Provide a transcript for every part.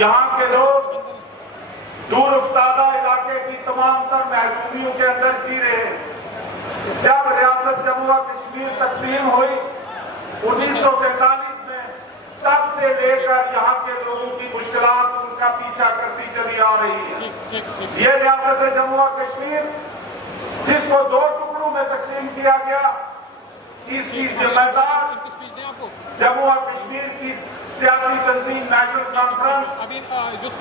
یہاں کے لوگ دور افتادہ علاقے کی تمام تر محرومیوں کے اندر جی رہے ہیں۔ جب ریاست جموں و کشمیر تقسیم ہوئی 1947 میں، تب سے لے کر یہاں کے لوگوں کی مشکلات ان کا پیچھا کرتی چلی آ رہی ہے۔ یہ ریاست جموں و کشمیر جس کو 2 ٹکڑوں میں تقسیم کیا گیا، اس کی ذمہ دار جموں و کشمیر کی سیاسی تنظیم نیشنل کانفرنس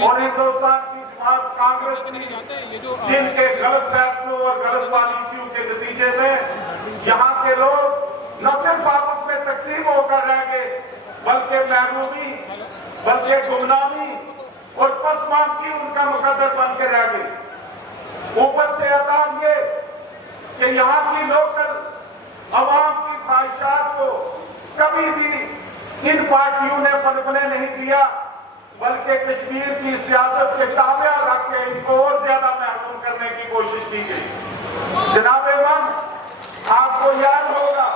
اور ہندوستان کی جماعت کانگریس تھی، جن کے غلط فیصلوں اور غلط پالیسیوں کے نتیجے میں یہاں کے لوگ نہ صرف آپس میں تقسیم ہو کر رہ گئے، بلکہ محرومی، بلکہ گمنامی اور پسماندگی ان کا مقدر بن کے رہ گئی۔ اوپر سے عطاب یہ کہ یہاں کی لوکل عوام کی خواہشات کو کبھی بھی ان پارٹیوں نے پنپنے نہیں دیا، بلکہ کشمیر کی سیاست کے تابع رکھ کے ان کو اور زیادہ محروم کرنے کی کوشش کی گئی۔ جناب ایوان، آپ کو یاد ہوگا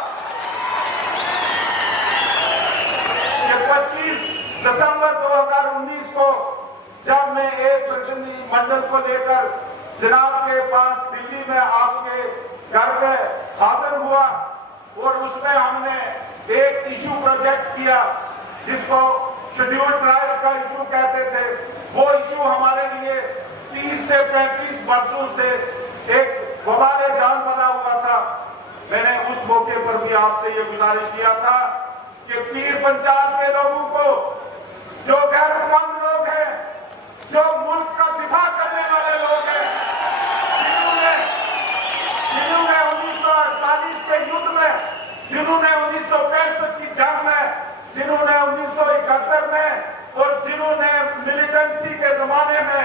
کہ 25 دسمبر 2019 کو جب میں ایک پرتنی منڈل کو لے کر جناب کے پاس دلی میں آپ کے گھر پہ حاضر ہوا، اور اس میں ہم نے ایک ایشو پروجیکٹ کیا جس کو شیڈیول ٹرائب کا ایشو کہتے تھے۔ وہ ایشو ہمارے لیے 30 سے 35 برسوں سے ایک وبال جان بنا ہوا تھا۔ میں نے اس موقع پر بھی آپ سے یہ گزارش کیا تھا کہ پیر پنچال کے لوگوں کو، جو غیرت مند لوگ ہیں، جو ملک کا دفاع کرنے والے لوگ ہیں، جنہوں نے 1948 کے یدھ میں، جنہوں نے 1965 کی جنگ میں، جنہوں نے 1971 میں اور جنہوں نے ملیٹنسی کے زمانے میں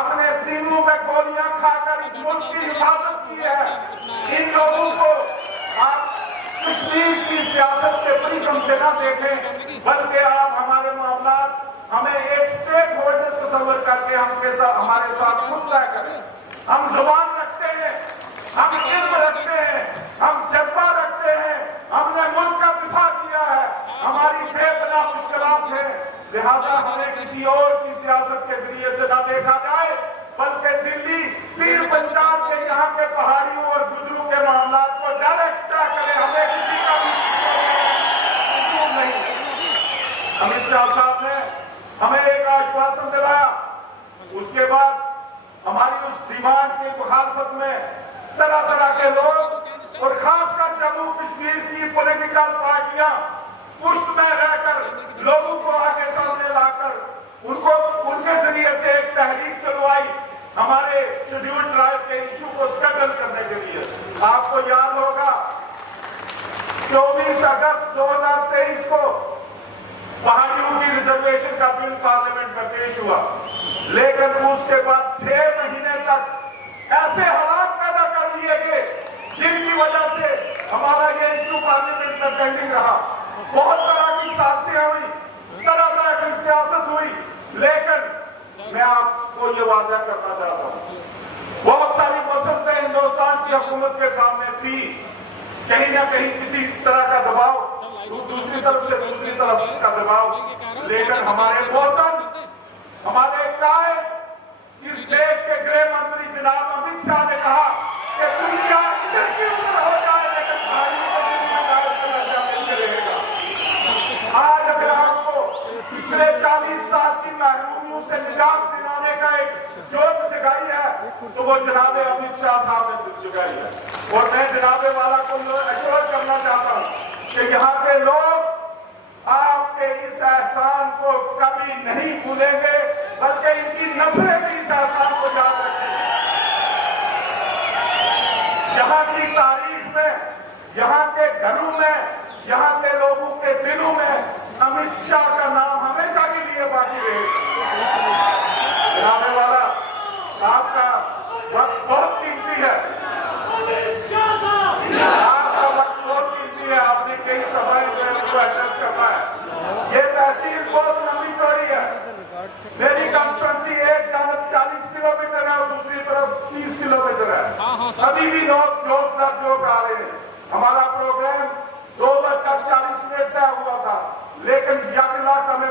اپنے سینوں میں گولیاں کھا کر اس ملک کی حفاظت کی ہے، ان لوگوں کو آپ کشمیر کی سیاست کے پرزم سے نہ دیکھیں، بلکہ آپ ہمارے معاملات ہمیں ایک سٹیک ہولڈر تصور کر کے ہمارے ساتھ خود طے کریں۔ ہم زبان رکھتے ہیں، ہم علم رکھتے ہیں، ہم جذبہ رکھتے ہیں، ہم نے ملک کا دفاع کیا ہے، ہماری بے پناہ مشکلات ہیں، لہذا ہمیں کسی اور کی سیاست کے ذریعے سے نہ دیکھا جائے، بلکہ دلی پیر پنچال کے یہاں کے پہاڑیوں اور گجروں کے معاملات کو ڈائریکٹ طے کرے، ہمیں کسی کا بھی نہیں۔ امت شاہ صاحب نے ہمیں ایک آشواسن دلایا، اس کے بعد ہماری اس ڈیمانڈ کی مخالفت میں طرح طرح کے لوگ اور خاص کر جموں کشمیر کی پولیٹیکل پارٹیاں پشت میں رہ کر لوگوں کو آگے سامنے لا کر ان کے ذریعے سے ایک تحریک چلوائی ہمارے شیڈیول ٹرائب کے ایشو کو سٹیٹل کرنے کے لیے۔ آپ کو یاد ہوگا 24 اگست 2023 کو پہاڑیوں کی ریزرویشن کا بل پارلیمنٹ میں پیش ہوا، لیکن اس کے بعد 6 مہینے تک ایسے حالات پیدا کر لیے گئے جن کی وجہ سے ہمارا یہ ایشو پارلیمنٹ میں پینڈنگ رہا۔ بہت طرح کی سازشیں ہوئی، طرح طرح کی سیاست ہوئی، لیکن میں آپ کو یہ واضح کرنا چاہتا ہوں، بہت ساری مصلحتیں ہندوستان کی حکومت کے سامنے تھی، کہیں نہ کہیں کسی طرح کا دباؤ، دوسری طرف سے دوسری طرف کا دباؤ، لیکن ہمارے موسم، ہمارے قائد، اس دیش کے گرہ منتری جناب امت شاہ نے کہا کہ دنیا ادھر کی ادھر ہو جائے لیکن بھائیوں کو دنیا کا درجہ ملتے رہے گا۔ آج اگر آپ کو پچھلے 40 سال کی محرومیوں سے نجات دلانے کا ایک جوت جگائی ہے تو وہ جناب امت شاہ صاحب نے جگائی ہے، اور میں جناب والا کو ایشور کرنا چاہتا ہوں کہ یہاں کے لوگ آپ کے اس احسان کو کبھی نہیں بھولیں گے، بلکہ ان کی نسلیں بھی اس احسان کو یاد رکھیں گے۔ یہاں کی تاریخ میں، یہاں کے گھروں میں، یہاں کے لوگوں کے دلوں میں امت شاہ کا نام ہمیشہ کے لیے باقی رہے گا۔ جناب والا، آپ کا وقت بہت قیمتی ہے، آپ کا وقت بہت قیمتی ہے، آپ نے کئی سوال کو ایڈریس کرنا ہے۔ یہ تحصیل بہت لمبی چوڑی ہے، میری کانسٹیچوئنسی ایک جانب 40 کلومیٹر ہے اور دوسری طرف 30 کلومیٹر ہے، ابھی بھی لوگ جوک در جوک آ رہے ہیں۔ ہمارا پروگرام 2:40 طے ہوا تھا، لیکن 1 لاکھ ہمیں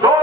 2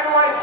NYC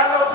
LOC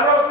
LOC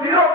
0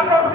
LOC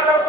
LOC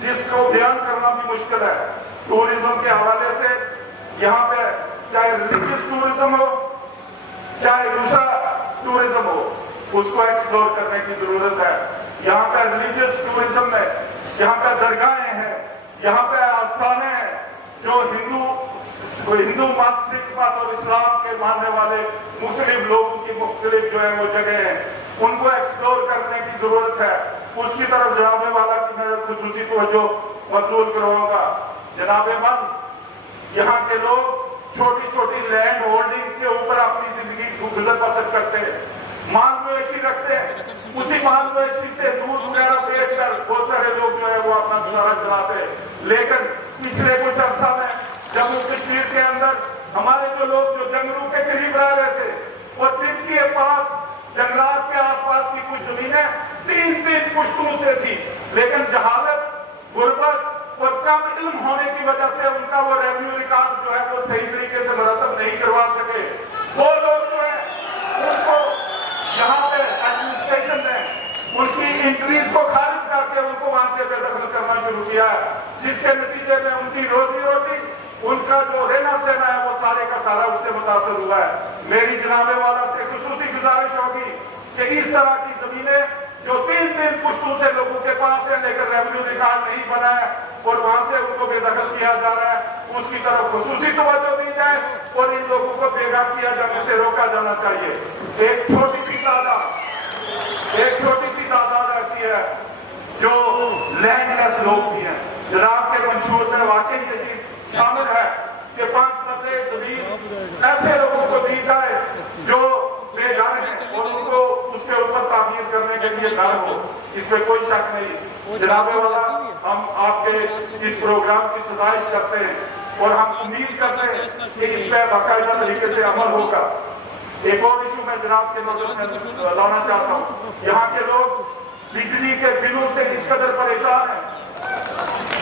جس کو بیان کرنا بھی مشکل ہے. ٹورزم کے حوالے سے یہاں پہ چاہے ریلیجیس ٹورزم ہو چاہے دوسرا ٹورزم ہو, اس کو ایکسپلور کرنے کی ضرورت ہے. یہاں پہ ریلیجیس ٹورزم میں یہاں پہ درگاہیں ہیں, یہاں پہ آستانے ہیں جو ہندو مت, سکھ مت اور اسلام کے ماننے والے مختلف لوگوں کی مختلف جو ہے وہ جگہ ہیں, ان کو ایکسپلور کرنے کی ضرورت ہے. اس کی طرف جناب والا کی میں خصوصی توجہ مبذول کرواؤں گا. جناب من, یہاں کے لوگ چھوٹی چھوٹی لینڈ ہولڈنگز کے اوپر اپنی زندگی کو گزر بسر کرتے ہیں, مال مویشی رکھتے ہیں, اسی مال مویشی سے دودھ وغیرہ بیچ کر بہت سارے لوگ جو ہے وہ اپنا گزارا چلاتے ہیں. لیکن پچھلے کچھ عرصہ میں جموں کشمیر کے اندر ہمارے جو لوگ جو جنگلوں کے قریب رہ رہے تھے اور جن کے پاس جنگلات کے آس پاس کی کچھ زمینیں 3 پشتوں سے تھی, لیکن جہالت, غربت اور کم علم ہونے کی وجہ سے ان کا وہ ریونیو ریکارڈ جو ہے وہ صحیح طریقے سے مرتب نہیں کروا سکے. وہ لوگ جو ہیں ان کو یہاں پہ ایڈمنسٹریشن نے ان کی انٹریز کو خارج کر کے ان کو وہاں سے بے دخل کرنا شروع کیا ہے, جس کے نتیجے میں ان کی روزی روٹی, ان کا جو رہنا سہنا ہے وہ سارے کا سارا اس سے متاثر ہوا ہے. میری جناب والا سے خصوصی گزارش ہوگی کہ اس طرح کی زمینیں جو 3 پشتوں سے لوگوں کے پاس ہے لیکن ریونیو ریکارڈ نہیں بنا ہے اور وہاں سے ان کو بے دخل کیا جا رہا ہے, اس کی طرف خصوصی توجہ دی جائے اور ان لوگوں کو بے گھر کیا جانے سے روکا جانا چاہیے. ایک چھوٹی سی تعداد ایسی ہے جو لینڈ لیس لوگ بھی ہیں. جناب کے منشور میں واقعی یہ چیز شامل ہے کہ 5 مرلے زمین ایسے لوگوں کو دی جائے جو بے گھر ہیں اور ان کو اس کے اوپر تعمیر کرنے کے لیے گھر ہو, اس میں کوئی شک نہیں. جناب والا, ہم آپ کے اس پروگرام کی ستائش کرتے ہیں اور ہم امید کرتے ہیں کہ اس پہ باقاعدہ طریقے سے عمل ہوگا. ایک اور ایشو میں جناب کے نوٹس میں لانا چاہتا ہوں. یہاں کے لوگ بجلی کے بلوں سے اس قدر پریشان ہیں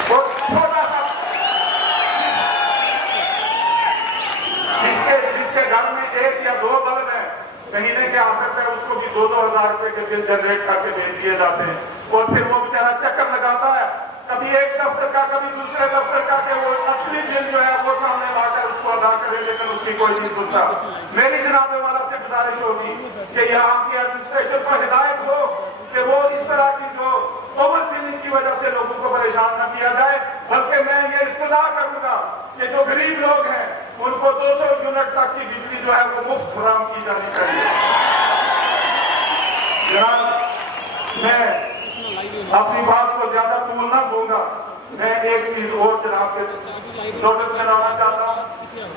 اور چھوٹا سا جس کے گھر میں 1 یا 2 بلب ہیں, مہینے کے آخر میں اس کو بھی 2-2 ہزار روپے کے بل جنریٹ کر کے بھیج دیے جاتے ہیں اور پھر وہ بیچارہ چکر لگاتا ہے, کبھی ایک دفتر کا کبھی دوسرے دفتر کا, کہ وہ اصلی بل جو ہے وہ سامنے لا کر اس کو ادا کرے, لیکن اس کی کوئی نہیں سنتا. میری جناب والا سے گزارش ہوگی کہ یہاں کی ایڈمنسٹریشن کو ہدایت ہو کہ وہ اس طرح کی جو اوور بلنگ کی وجہ سے لوگوں کو پریشان نہ کیا جائے, بلکہ میں یہ استدعا کروں گا کہ جو غریب لوگ ہیں ان کو 200 یونٹ تک کی بجلی جو ہے وہ مفت فراہم کی جانی چاہیے. جناب میں اپنی بات کو زیادہ طول نہ دوں گا, میں ایک چیز اور جناب کے نوٹس میں لانا چاہتا ہوں.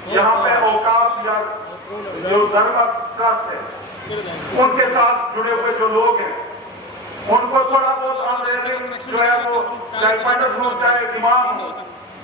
یہاں پہ اوقاف یا جو دھرم ٹرسٹ ہے ان کے ساتھ جڑے ہوئے جو لوگ ہیں ان کو تھوڑا بہت آن ریٹنگ جو ہے وہ چاہے پنڈت ہو چاہے امام ہو,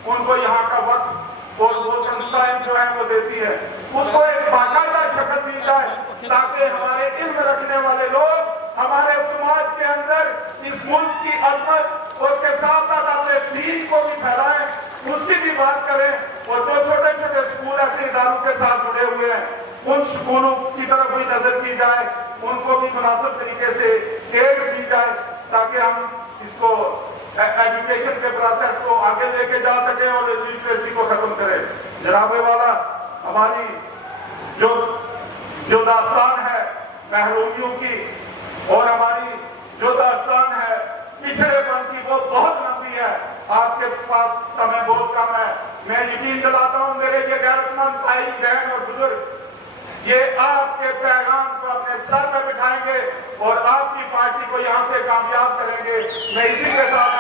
ان کو یہاں کا وقت اور وہ سنستھائیں جو ہے وہ دیتی ہے, اس کو ایک باقاعدہ شکل دی جائے تاکہ ہمارے علم رکھنے والے لوگ ہمارے سماج کے اندر اس ملک کی عظمت اور کے ساتھ ساتھ اپنے دین کو بھی پھیلائیں, اس کی بھی بات کریں. اور جو چھوٹے چھوٹے اسکول ایسے اداروں کے ساتھ جڑے ہوئے ہیں ان اسکولوں کی طرف بھی نظر کی جائے, ان کو بھی مناسب طریقے سے ایڈ دی جائے تاکہ ہم اس کو ایجوکیشن کے پروسیس کو آگے لے کے جا سکیں اور لٹریسی کو ختم کریں. جناب والا, ہماری جو داستان ہے محرومیوں کی اور ہماری جو داستان ہے پچھڑے پن کی وہ بہت لمبی ہے. آپ کے پاس سمے بہت کم ہے. میں یقین دلاتا ہوں میرے یہ غیرت مند بھائی بہن اور بزرگ یہ آپ کے پیغام کو اپنے سر پہ بٹھائیں گے اور آپ کی پارٹی کو یہاں سے کامیاب کریں گے. میں اسی کے ساتھ